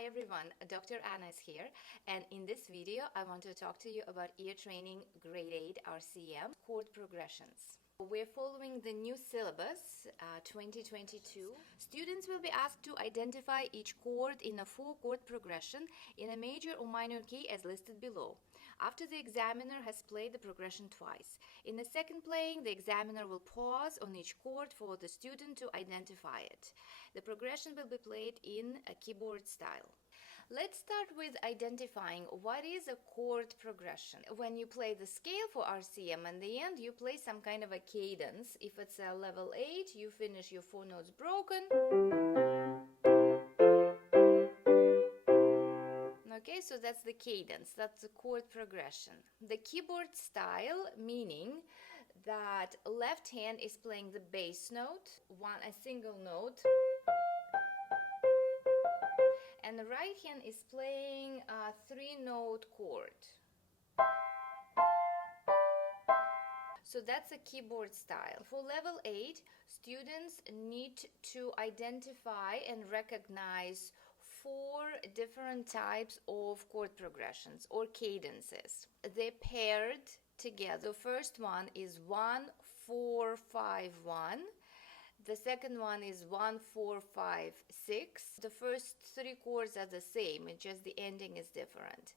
Hi everyone, Dr. Anna is here, and in this video I want to talk to you about ear training grade 8 RCM chord progressions. We're following the new syllabus 2022. Students will be asked to identify each chord in a 4-chord progression in a major or minor key as listed below. After the examiner has played the progression twice. In the second playing, the examiner will pause on each chord for the student to identify it. The progression will be played in a keyboard style. Let's start with identifying what is a chord progression. When you play the scale for RCM, in the end you play some kind of a cadence. If it's a level 8, you finish your 4 notes broken. Okay, so that's the cadence, that's the chord progression. The keyboard style, meaning that left hand is playing the bass note, a single note, and the right hand is playing a 3-note chord. So that's a keyboard style. For level 8, students need to identify and recognize 4 different types of chord progressions or cadences. They're paired together. The first one is 1 4 5 1. The second one is 1 4 5 6. The first 3 chords are the same, it's just the ending is different.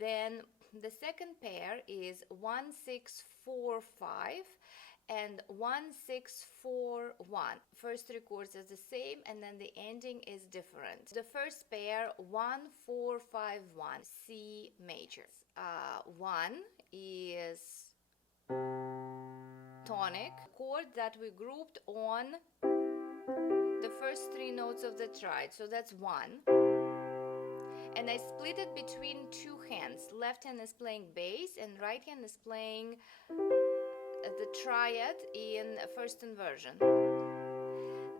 Then the second pair is 1 6 4 5 and 1 6 4 1. First 3 chords are the same and then the ending is different. The first pair 1 4 5 1, C major. 1 is tonic chord that we grouped on the first 3 notes of the triad, so that's 1. And I split it between 2 hands. Left hand is playing bass and right hand is playing the triad in first inversion.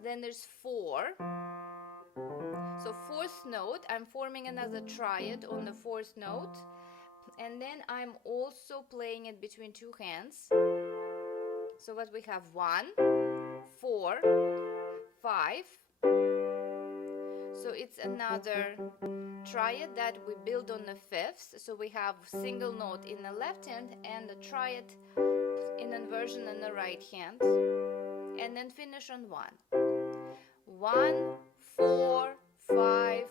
Then there's 4. So 4th note, I'm forming another triad on the 4th note, and then I'm also playing it between 2 hands. So what we have 1 4 5. So it's another triad that we build on the 5th. So we have single note in the left hand and a triad in inversion in the right hand, and then finish on 1 1 4 5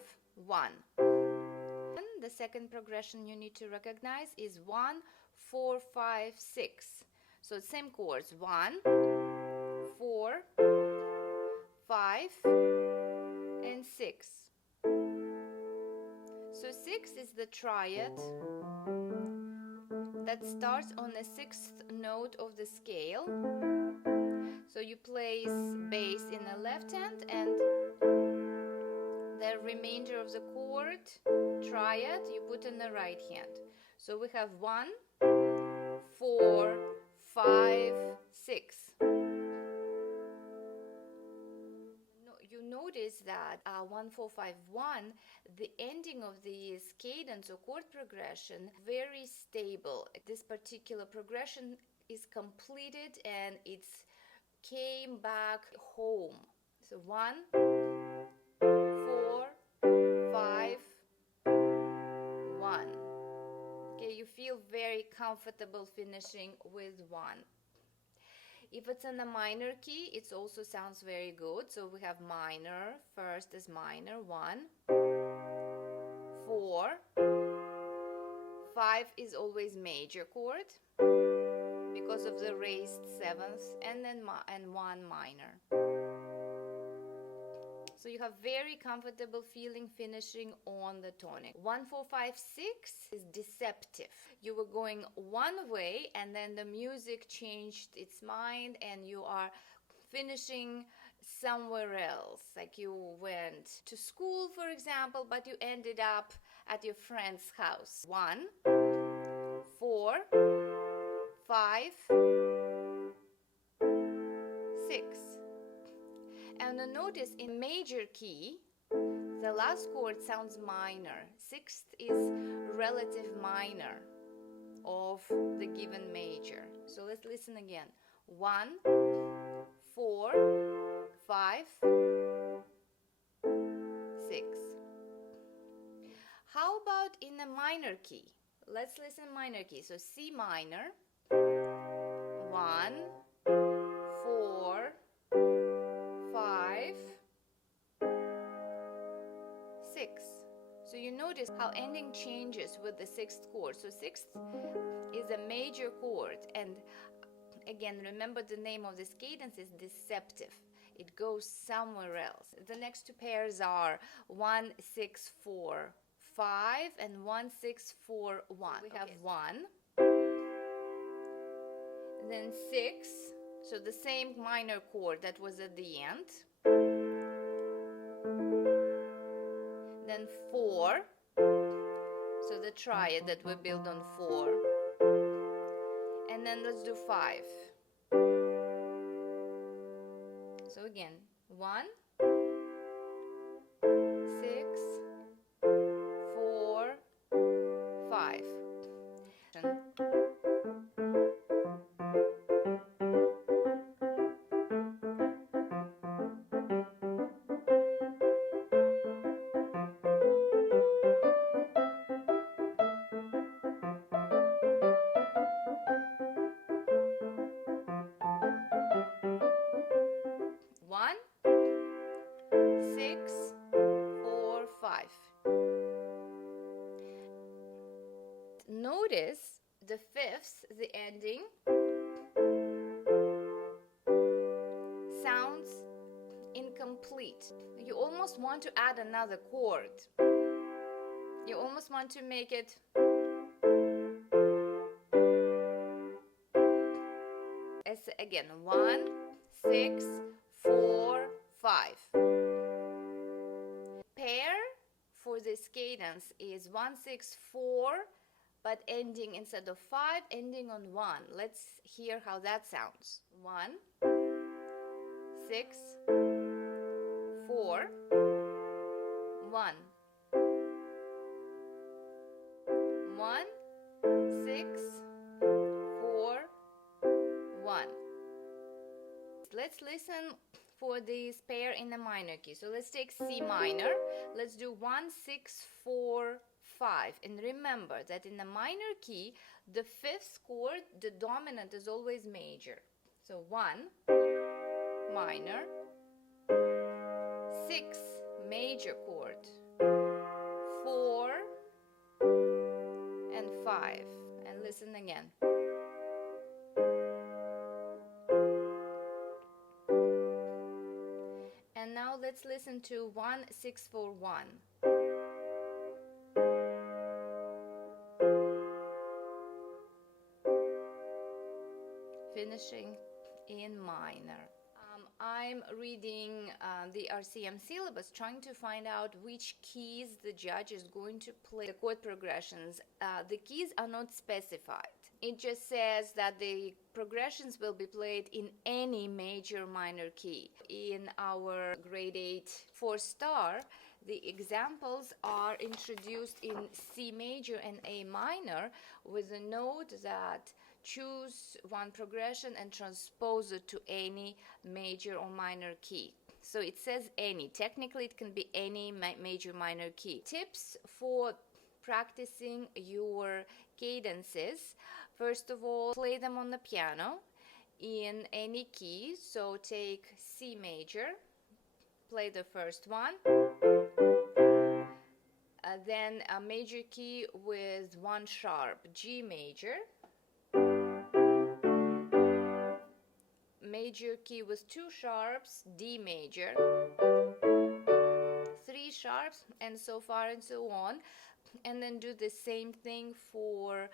1. And the second progression you need to recognize is 1 4 5 6. So same chords, 1 4 5 and 6. So 6 is the triad that starts on the 6th note of the scale. So you place bass in the left hand and the remainder of the chord triad you put in the right hand. So we have 1 4 5 6. You notice that 1 4 5 1, the ending of this cadence or chord progression very stable. This particular progression is completed and it's came back home. So 1 4 5 1. Okay, you feel very comfortable finishing with 1. If it's in a minor key, it also sounds very good. So we have minor, first is minor, 1 4 5 is always major chord because of the raised 7th, and then 1 minor. So you have very comfortable feeling finishing on the tonic. 1 4 5 6 is deceptive. You were going one way and then the music changed its mind and you are finishing somewhere else. Like you went to school, for example, but you ended up at your friend's house. 1 4 5 6. And notice in major key, the last chord sounds minor. 6th is relative minor of the given major. So let's listen again. 1 4 5 6. about in a minor key? Let's listen minor key. So C minor, 1, 4, 5, 6. So you notice how ending changes with the sixth chord. So sixth is a major chord, and again, remember the name of this cadence is deceptive. It goes somewhere else. The next two pairs are 1, 6, 4, 5 and 1, 6, 4, 1. We have 1, then 6, so the same minor chord that was at the end, then 4, so the triad that we build on 4, and then let's do 5. So again, 1, 6, 4, 5. One, 6, 4, 5. Notice the fifths, the ending sounds incomplete. You almost want to add another chord. You almost want to make it as again 1, 6, 4, 5. Pair for this cadence is 1, 6, 4, but ending instead of 5, ending on 1. Let's hear how that sounds. 1, 6, 4, 1. 1, 6, 4, 1. Let's listen for this pair in a minor key. So let's take C minor. Let's do 1, 6, 4, 5. And remember that in a minor key, the fifth chord, the dominant is always major. So 1, minor, 6, major chord, 4, and 5. And listen again. And now let's listen to 1, 6, 4, 1. Finishing in minor. I'm reading the RCM syllabus, trying to find out which keys the judge is going to play the chord progressions. The keys are not specified. It just says that the progressions will be played in any major minor key. In our grade 8 4-star, the examples are introduced in C major and A minor with a note that choose one progression and transpose it to any major or minor key. So it says any. Technically, it can be any major minor key. Tips for practicing your cadences. First of all, play them on the piano in any key. So take C major, play the first one, then a major key with one sharp, G major, major key with two sharps, D major, three sharps, and so far and so on. And then do the same thing for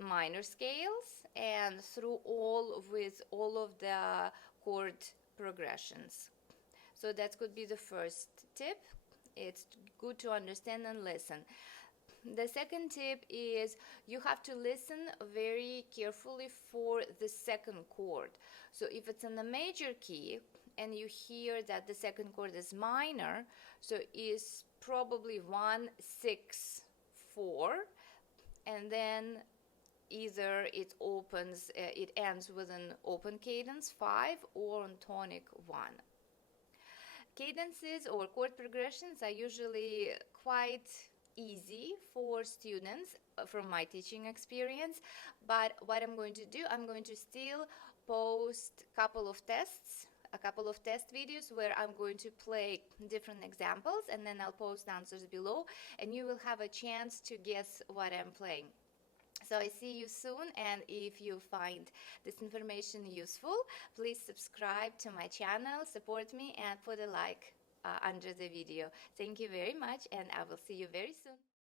minor scales and through all with all of the chord progressions. So that could be the first tip. It's good to understand and listen. The second tip is you have to listen very carefully for the second chord. So if it's in a major key and you hear that the second chord is minor, so is probably 1, 6, 4, and then either it ends with an open cadence 5 or on tonic 1. Cadences or chord progressions are usually quite easy for students from my teaching experience. But what I'm going to do, I'm going to still post a couple of test videos where I'm going to play different examples, and then I'll post answers below, and you will have a chance to guess what I'm playing. So I see you soon, and if you find this information useful, please subscribe to my channel, support me, and put a like under the video. Thank you very much, and I will see you very soon.